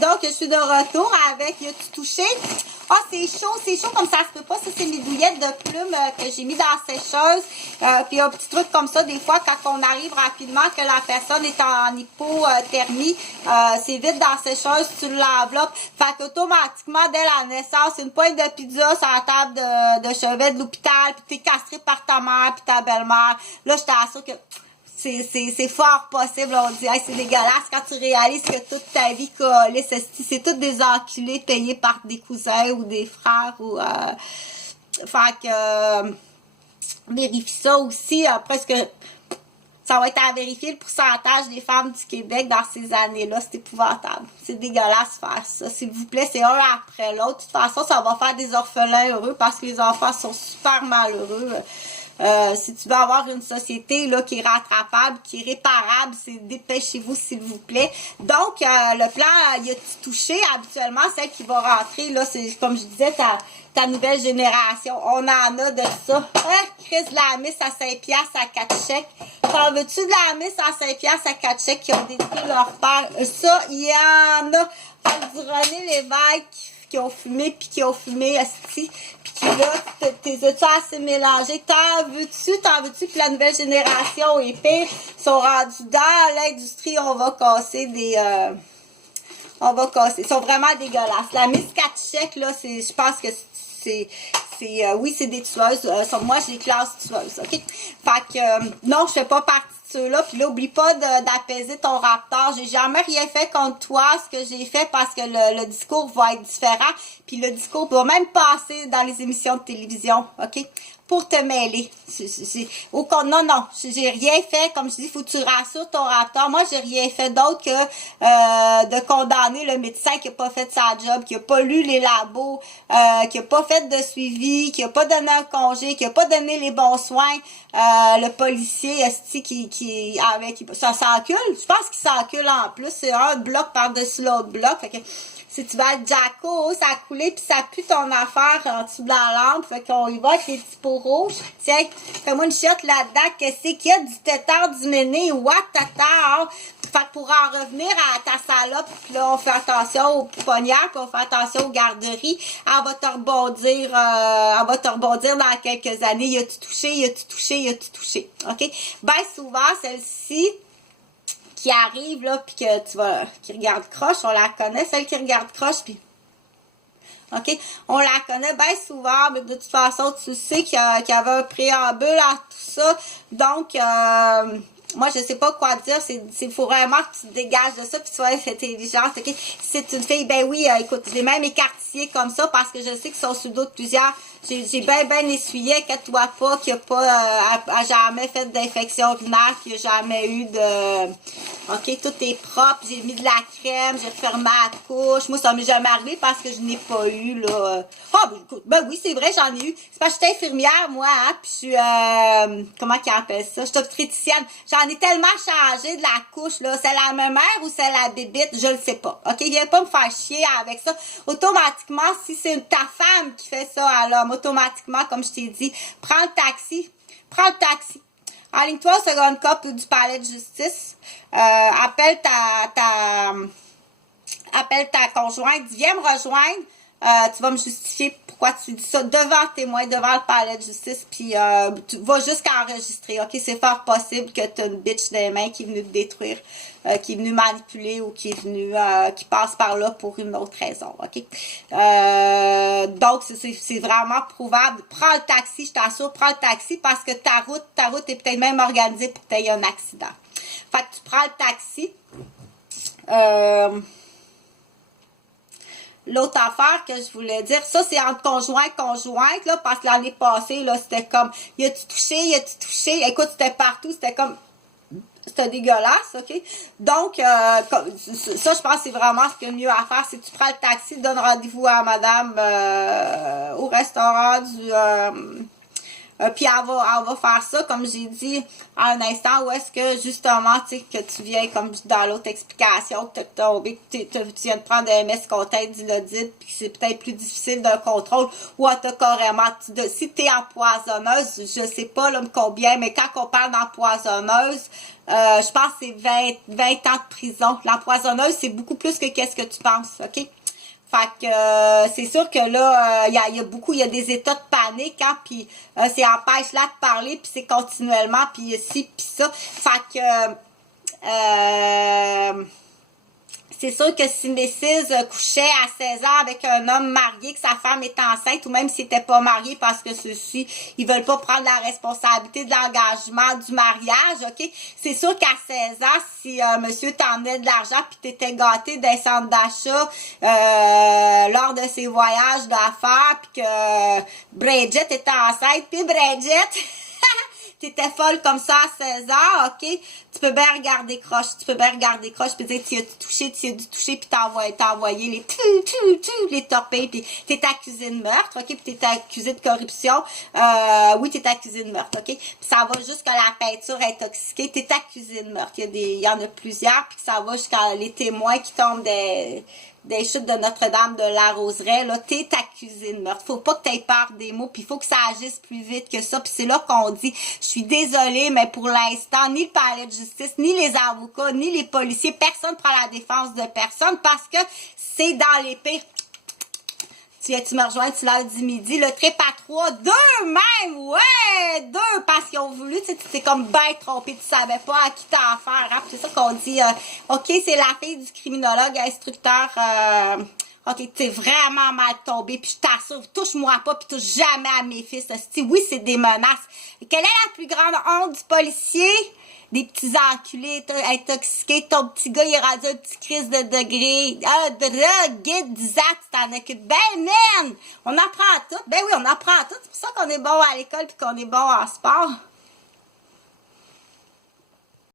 Donc, je suis de retour avec « As-tu touché? » Ah, c'est chaud comme ça se peut pas. Ça, c'est mes douillettes de plumes que j'ai mis dans la sécheuse. Puis un petit truc comme ça, des fois, quand on arrive rapidement, que la personne est en hypothermie, c'est vite dans la sécheuse, tu l'enveloppes. Fait qu'automatiquement, dès la naissance, une pointe de pizza sur la table de chevet de l'hôpital, puis t'es castré par ta mère puis ta belle-mère. Là, je t'assure que c'est fort possible. On dit, hey, c'est dégueulasse quand tu réalises que toute ta vie, c'est tous des enculés payés par des cousins ou des frères. Ou fait que vérifie ça aussi. Après, que ça va être à vérifier le pourcentage des femmes du Québec dans ces années-là. C'est épouvantable. C'est dégueulasse faire ça. S'il vous plaît, c'est un après l'autre. De toute façon, ça va faire des orphelins heureux parce que les enfants sont super malheureux. Si tu veux avoir une société là qui est rattrapable, qui est réparable, c'est dépêchez-vous s'il vous plaît. Donc, le plan, y a-tu touché? Habituellement, celle qui va rentrer, là, c'est comme je disais, ta nouvelle génération. On en a de ça. Chris de la miss à 5$ à 4 chèques. T'en veux-tu de la miss à 5$ à 4 chèques qui ont détruit leur père? Ça, il y en a. Du René Lévesque qui ont fumé, puis qui ont fumé, esti, puis qui là, t'es assez mélangé. T'en veux-tu, puis la nouvelle génération est pire, ils sont rendus dans l'industrie, on va casser ils sont vraiment dégueulasses. La Miss 4 chèques, là, je pense que oui, c'est des tueuses. Moi, je les classe tueuses, OK? Fait que, non, je fais pas partie de ceux-là. Puis là, oublie pas d'apaiser ton raptor. J'ai jamais rien fait contre toi, ce que j'ai fait, parce que le discours va être différent. Puis le discours va même passer dans les émissions de télévision, OK? Pour te mêler. Non, j'ai rien fait. Comme je dis, faut que tu rassures ton raptor. Moi, j'ai rien fait d'autre que de condamner le médecin qui a pas fait sa job, qui a pas lu les labos, qui a pas fait de suivi, qui a pas donné un congé, qui a pas donné les bons soins. Le policier, ça s'encule. Je pense qu'il s'encule en plus. C'est un bloc par-dessus l'autre bloc. Fait que, si tu vas être Jacko, ça a coulé puis ça pue ton affaire en dessous de la lampe. Fait qu'on y va avec les petits pots rouges. Tiens, fais-moi une shot là-dedans. Qu'est-ce qu'il y a? Du tétard, du méné, what tétard? Fait que pour en revenir à ta salope, puis là, on fait attention aux pouponnières, puis on fait attention aux garderies. Elle va te rebondir dans quelques années. Y a-tu touché, y a-tu touché, y a-tu touché? OK? Ben souvent, celle-ci qui arrive, là, puis que qui regarde croche, on la connaît, celle qui regarde croche, puis OK? On la connaît bien souvent, mais de toute façon, tu sais qu'il y avait un préambule à tout ça. Donc, moi, je sais pas quoi dire. Il faut vraiment que tu te dégages de ça, puis tu sois intelligente, OK? Si c'est une fille, ben oui, écoute, je l'ai même écartillé comme ça, parce que je sais qu'ils sont sous d'autres plusieurs. J'ai bien essuyé, inquiète-toi pas, qu'il n'y a pas, a jamais fait d'infection urinaire, qu'il n'y a jamais eu de... OK, tout est propre, j'ai mis de la crème, j'ai refermé la couche. Moi, ça m'est jamais arrivé parce que je n'ai pas eu, là. Ah, ben oui, c'est vrai, j'en ai eu. C'est parce que je suis infirmière, moi, hein, puis je suis, comment qu'ils appellent ça? Je suis obstétricienne. J'en ai tellement changé de la couche, là. C'est la même mère ou c'est la bébite? Je le sais pas. OK, viens pas me faire chier avec ça. Automatiquement, si c'est ta femme qui fait ça à l'homme, automatiquement, comme je t'ai dit, prends le taxi. Aligne-toi au second cop du palais de justice. Appelle ta conjointe. Viens me rejoindre. Tu vas me justifier pourquoi tu dis ça devant témoin, devant le palais de justice. Puis tu vas jusqu'à enregistrer. OK? C'est fort possible que tu as une bitch dans les mains qui est venue te détruire, qui est venue manipuler ou qui est venue qui passe par là pour une autre raison. OK? Donc, c'est vraiment prouvable. Prends le taxi, je t'assure, prends le taxi parce que ta route est peut-être même organisée pour que tu aies un accident. Fait que tu prends le taxi. L'autre affaire que je voulais dire, ça c'est entre conjointe, là, parce que l'année passée, là, c'était comme, y a-tu touché? Écoute, c'était partout, c'était dégueulasse, OK? Donc, ça, je pense que c'est vraiment ce qu'il y a de mieux à faire, c'est que tu prends le taxi, donnes rendez-vous à madame au restaurant Puis elle va faire ça, comme j'ai dit, à un instant où est-ce que, justement, tu sais, que tu viens, comme dans l'autre explication, que t'es tombé, que tu viens de prendre un MS Contact d'Ilodite, puis que c'est peut-être plus difficile d'un contrôle, ou t'as carrément, si t'es empoisonneuse, je sais pas là, combien, mais quand on parle d'empoisonneuse, je pense que c'est 20 ans de prison. L'empoisonneuse, c'est beaucoup plus que qu'est-ce que tu penses, OK? Fait que c'est sûr que là, il y a des états de panique, hein, puis c'est empêche-la de parler, puis c'est continuellement, puis ci, puis ça. Fait que c'est sûr que si Mrs. couchait à 16 ans avec un homme marié, que sa femme est enceinte, ou même s'il n'était pas marié parce que ceux-ci, ils veulent pas prendre la responsabilité de l'engagement du mariage, OK? C'est sûr qu'à 16 ans, si monsieur t'emmenait de l'argent puis t'étais gâté d'un centre d'achat lors de ses voyages d'affaires, puis que Bridget était enceinte, puis Bridget... t'étais folle comme ça à 16 ans, OK? Tu peux bien regarder croche, puis dire, tu as dû toucher, puis t'as envoyé les torpilles, puis t'es accusé de meurtre, OK? Puis t'es accusé de corruption, oui, t'es accusé de meurtre, OK? Puis ça va jusqu'à la peinture intoxiquée, t'es accusé de meurtre, il y en a plusieurs, puis ça va jusqu'à les témoins qui tombent des chutes de Notre-Dame de la Roseraie, là, t'es accusé de meurtre. Faut pas que t'aies peur des mots, puis il faut que ça agisse plus vite que ça. Puis c'est là qu'on dit, je suis désolée, mais pour l'instant, ni le palais de justice, ni les avocats, ni les policiers, personne prend la défense de personne parce que c'est dans l'épée. Tu me rejoins, tu l'as dit midi, le trip à 3, 2 même, ouais, 2, parce qu'ils ont voulu, tu t'es comme bien trompé, tu savais pas à qui t'as affaire, hein, c'est ça qu'on dit, ok, c'est la fille du criminologue instructeur, ok, t'es vraiment mal tombé, puis je t'assure, touche-moi pas, puis touche jamais à mes fils, oui, c'est des menaces. Et quelle est la plus grande honte du policier? Des petits enculés intoxiqués, ton petit gars il est rendu un petit crise de degré, drogué, disat, tu t'en occupes, ben man, on apprend tout, ben oui, on apprend tout, c'est pour ça qu'on est bon à l'école puis qu'on est bon en sport.